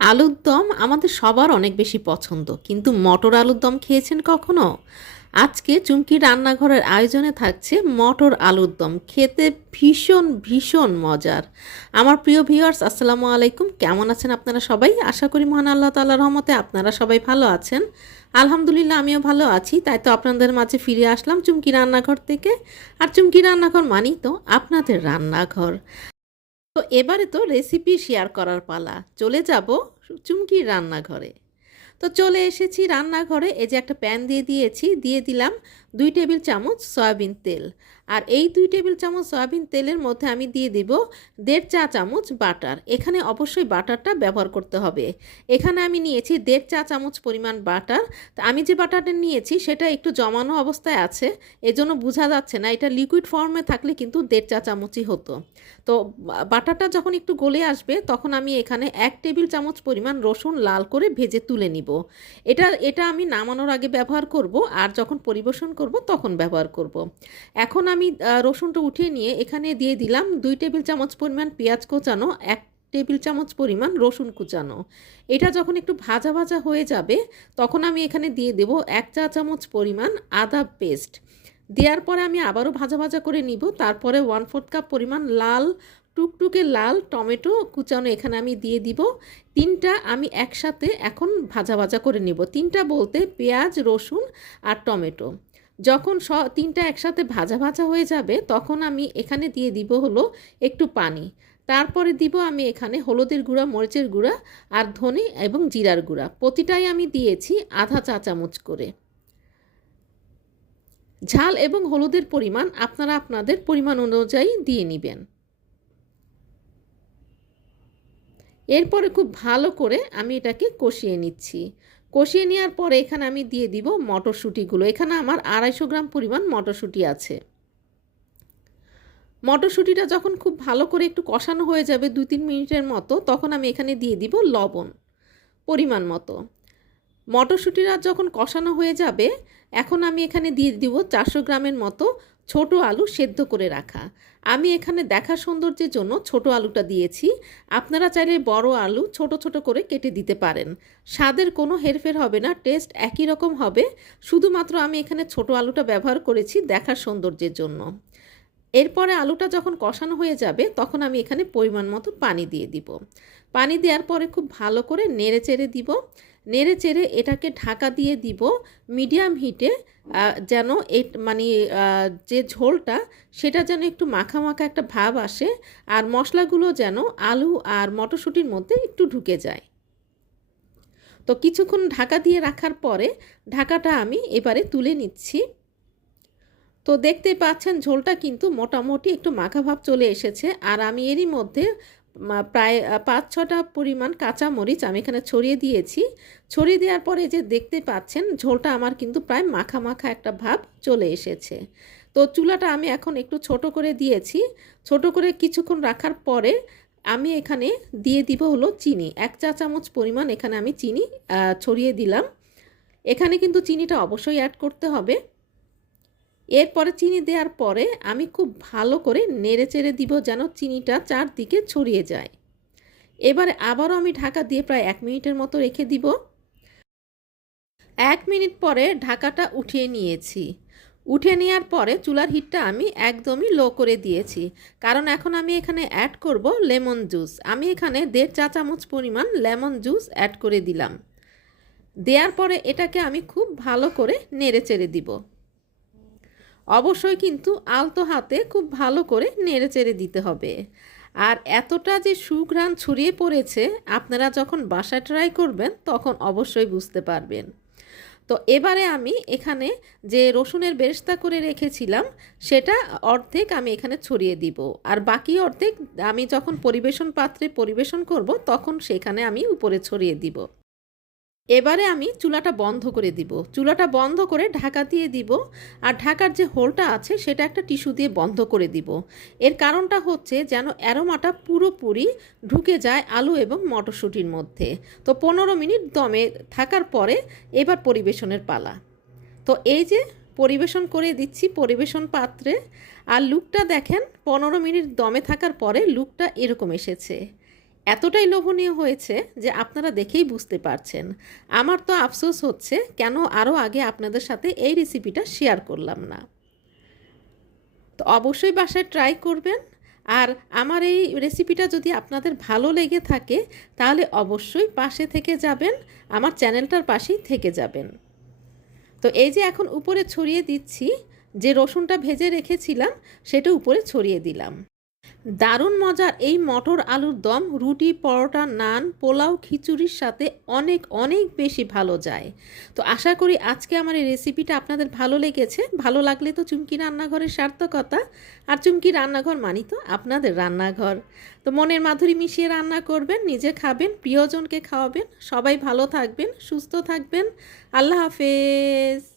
আলুর দম আমাদের সবার অনেক বেশি পছন্দ, কিন্তু মটর আলুর দম খেয়েছেন কখনো? আজকে চুমকি রান্নাঘরের আয়োজনে থাকছে মটর আলুর দম, খেতে ভীষণ ভীষণ মজার। আমার প্রিয় ভিউয়ার্স আসসালামু আলাইকুম। কেমন আছেন আপনারা সবাই? আশা করি মহান আল্লাহ তাল্লাহ রহমতে আপনারা সবাই ভালো আছেন। আলহামদুলিল্লাহ, আমিও ভালো আছি। তাই তো আপনাদের মাঝে ফিরে আসলাম চুমকি রান্নাঘর থেকে। আর চুমকি রান্নাঘর মানেই তো আপনাদের রান্নাঘর। তো এবারে তো রেসিপি শেয়ার করার পালা। চলে যাব চুমকির রান্নাঘরে। তো চলে এসেছি রান্নাঘরে। এই যে একটা প্যান দিয়ে দিয়েছি, দিয়ে দিলাম দুই টেবিল চামচ সয়াবিন তেল। আর এই দুই টেবিল চামচ সয়াবিন তেলের মধ্যে আমি দিয়ে দিব দেড় চা চামচ বাটার। এখানে অবশ্যই বাটারটা ব্যবহার করতে হবে। এখানে আমি নিয়েছি দেড় চা চামচ পরিমাণ বাটার। তা আমি যে বাটারটা নিয়েছি সেটা একটু জমানো অবস্থায় আছে, এজন্য বোঝা যাচ্ছে না। এটা লিকুইড ফর্মে থাকলে কিন্তু দেড় চা চামচই হতো। তো বাটারটা যখন একটু গলে আসবে, তখন আমি এখানে এক টেবিল চামচ পরিমাণ রসুন লাল করে ভেজে তুলে নিব। এটা এটা আমি নামানোর আগে ব্যবহার করব আর যখন পরিবেশন করব তখন ব্যবহার করব। এখন আমি রসুনটা উঠিয়ে নিয়ে এখানে দিয়ে দিলাম দুই টেবিল চামচ পরিমাণ পেঁয়াজ কোচানো, এক টেবিল চামচ পরিমাণ রসুন কুচানো। এটা যখন একটু ভাজা ভাজা হয়ে যাবে তখন আমি এখানে দিয়ে দেব এক চা চামচ পরিমাণ আদা পেস্ট। দেওয়ার পরে আমি আবারও ভাজা ভাজা করে নিব। তারপরে ওয়ান ফোর্থ কাপ পরিমাণ লাল টুকটুকে লাল টমেটো কুচানো এখানে আমি দিয়ে দিব। তিনটা আমি একসাথে এখন ভাজা ভাজা করে নিব। তিনটা বলতে পেঁয়াজ, রসুন আর টমেটো। যখন স, তিনটা একসাথে ভাজা ভাজা হয়ে যাবে, তখন আমি এখানে দিয়ে দিব হলো একটু পানি। তারপরে দিব আমি এখানে হলুদের গুঁড়া, মরিচের গুঁড়া আর ধনে এবং জিরার গুঁড়া। প্রতিটাই আমি দিয়েছি আধা চা চামচ করে। ঝাল এবং হলুদের পরিমাণ আপনারা আপনাদের পরিমাণ অনুযায়ী দিয়ে নেবেন। এরপরে খুব ভালো করে আমি এটাকে কষিয়ে নিচ্ছি। কষিয়ে নেওয়ার পরে এখানে আমি দিয়ে দিব মটরশুঁটিগুলো। এখানে আমার আড়াইশো গ্রাম পরিমাণ মটরশুঁটি আছে। মটরশুঁটিটা যখন খুব ভালো করে একটু কষানো হয়ে যাবে দু তিন মিনিটের মতো, তখন আমি এখানে দিয়ে দিব লবণ পরিমাণ মতো। মটরশুঁটিরা যখন কষানো হয়ে যাবে, এখন আমি এখানে দিয়ে দিব চারশো গ্রামের মতো ছোট আলু সেদ্ধ করে রাখা। আমি এখানে দেখা সৌন্দর্যের জন্য ছোট আলুটা দিয়েছি। আপনারা চাইলে বড় আলু ছোট ছোট করে কেটে দিতে পারেন। স্বাদের কোনো হেরফের হবে না, টেস্ট একই রকম হবে। শুধুমাত্র আমি এখানে ছোট আলুটা ব্যবহার করেছি দেখার সৌন্দর্যের জন্য। এরপরে আলুটা যখন কষানো হয়ে যাবে, তখন আমি এখানে পরিমাণ মতো পানি দিয়ে দিব। পানি দেওয়ার পরে খুব ভালো করে নেড়ে চেড়ে দিব। নেড়ে চেড়ে এটাকে ঢাকা দিয়ে দিব মিডিয়াম হিটে যেন এ মানে যে ঝোলটা, সেটা যেন একটু মাখা মাখা একটা ভাব আসে আর মশলাগুলো যেন আলু আর মটরশুঁটির মধ্যে একটু ঢুকে যায়। তো কিছুক্ষণ ঢাকা দিয়ে রাখার পরে ঢাকাটা আমি এবারে তুলে নিচ্ছি। তো দেখতে পাচ্ছেন ঝোলটা কিন্তু মোটামুটি একটু মাখা ভাব চলে এসেছে। আর আমি এরই মধ্যে প্রায় পাঁচ, ছটা পরিমাণ কাঁচা মরিচ আমি এখানে ছড়িয়ে দিয়েছি। ছড়িয়ে দেওয়ার পরে যে দেখতে পাচ্ছেন, ঝোলটা আমার কিন্তু প্রায় মাখা মাখা একটা ভাব চলে এসেছে। তো চুলাটা আমি এখন একটু ছোট করে দিয়েছি। ছোট করে কিছুক্ষণ রাখার পরে আমি এখানে দিয়ে দিব হলো চিনি। এক চা চামচ পরিমাণ এখানে আমি চিনি ছড়িয়ে দিলাম। এখানে কিন্তু চিনিটা অবশ্যই অ্যাড করতে হবে। এরপরে চিনি দেওয়ার পরে আমি খুব ভালো করে নেড়ে চেড়ে দিব যেন চিনিটা চারদিকে ছড়িয়ে যায়। এবারে আবারও আমি ঢাকা দিয়ে প্রায় এক মিনিটের মতো রেখে দিব। এক মিনিট পরে ঢাকাটা উঠিয়ে নিয়েছি। উঠে নেওয়ার পরে চুলার হিটটা আমি একদমই লো করে দিয়েছি। কারণ এখন আমি এখানে অ্যাড করব লেমন জুস। আমি এখানে দেড় চা চামচ পরিমাণ লেমন জুস অ্যাড করে দিলাম। দেওয়ার পরে এটাকে আমি খুব ভালো করে নেড়ে চেড়ে দিব। অবশ্যই কিন্তু আলতো হাতে খুব ভালো করে নেড়ে চেড়ে দিতে হবে। আর এতটা যে সুঘ্রাণ ছড়িয়ে পড়েছে, আপনারা যখন বাসায় ট্রাই করবেন, তখন অবশ্যই বুঝতে পারবেন। তো এবারে আমি এখানে যে রসুনের বেরেস্তা করে রেখেছিলাম, সেটা অর্ধেক আমি এখানে ছড়িয়ে দিব। আর বাকি অর্ধেক আমি যখন পরিবেশন পাত্রে পরিবেশন করব, তখন সেখানে আমি উপরে ছড়িয়ে দিব। এবারে আমি চুলাটা বন্ধ করে দিব। চুলাটা বন্ধ করে ঢাকা দিয়ে দিব। আর ঢাকার যে হোলটা আছে, সেটা একটা টিস্যু দিয়ে বন্ধ করে দিব। এর কারণটা হচ্ছে যেন অ্যারোমাটা পুরোপুরি ঢুকে যায় আলু এবং মটরশুঁটির মধ্যে। তো পনেরো মিনিট দমে থাকার পরে এবার পরিবেশনের পালা। তো এই যে পরিবেশন করে দিচ্ছি পরিবেশন পাত্রে। আর লুকটা দেখেন, পনেরো মিনিট দমে থাকার পরে লুকটা এরকম এসেছে। এতটাই লোভনীয় হয়েছে যে আপনারা দেখেই বুঝতে পারছেন। আমার তো আফসোস হচ্ছে কেন আরও আগে আপনাদের সাথে এই রেসিপিটা শেয়ার করলাম না। তো অবশ্যই বাসায় ট্রাই করবেন। আর আমার এই রেসিপিটা যদি আপনাদের ভালো লেগে থাকে, তাহলে অবশ্যই পাশে থেকে যাবেন, আমার চ্যানেলটার পাশেই থেকে যাবেন। তো এই যে এখন উপরে ছড়িয়ে দিচ্ছি, যে রসুনটা ভেজে রেখেছিলাম, সেটা উপরে ছড়িয়ে দিলাম। দারুণ মজার এই মটর আলুর দম, রুটি, পরোটা, নান, পোলাও, খিচুড়ির সাথে অনেক অনেক বেশি ভালো যায়। তো আশা করি আজকে আমার এই রেসিপিটা আপনাদের ভালো লেগেছে। ভালো লাগলে তো চুমকি রান্নাঘরের সার্থকতা। আর চুমকি রান্নাঘর মানি তো আপনাদের রান্নাঘর। তো মনের মাধুরী মিশিয়ে রান্না করবেন, নিজে খাবেন, প্রিয়জনকে খাওয়াবেন। সবাই ভালো থাকবেন, সুস্থ থাকবেন। আল্লাহ হাফেজ।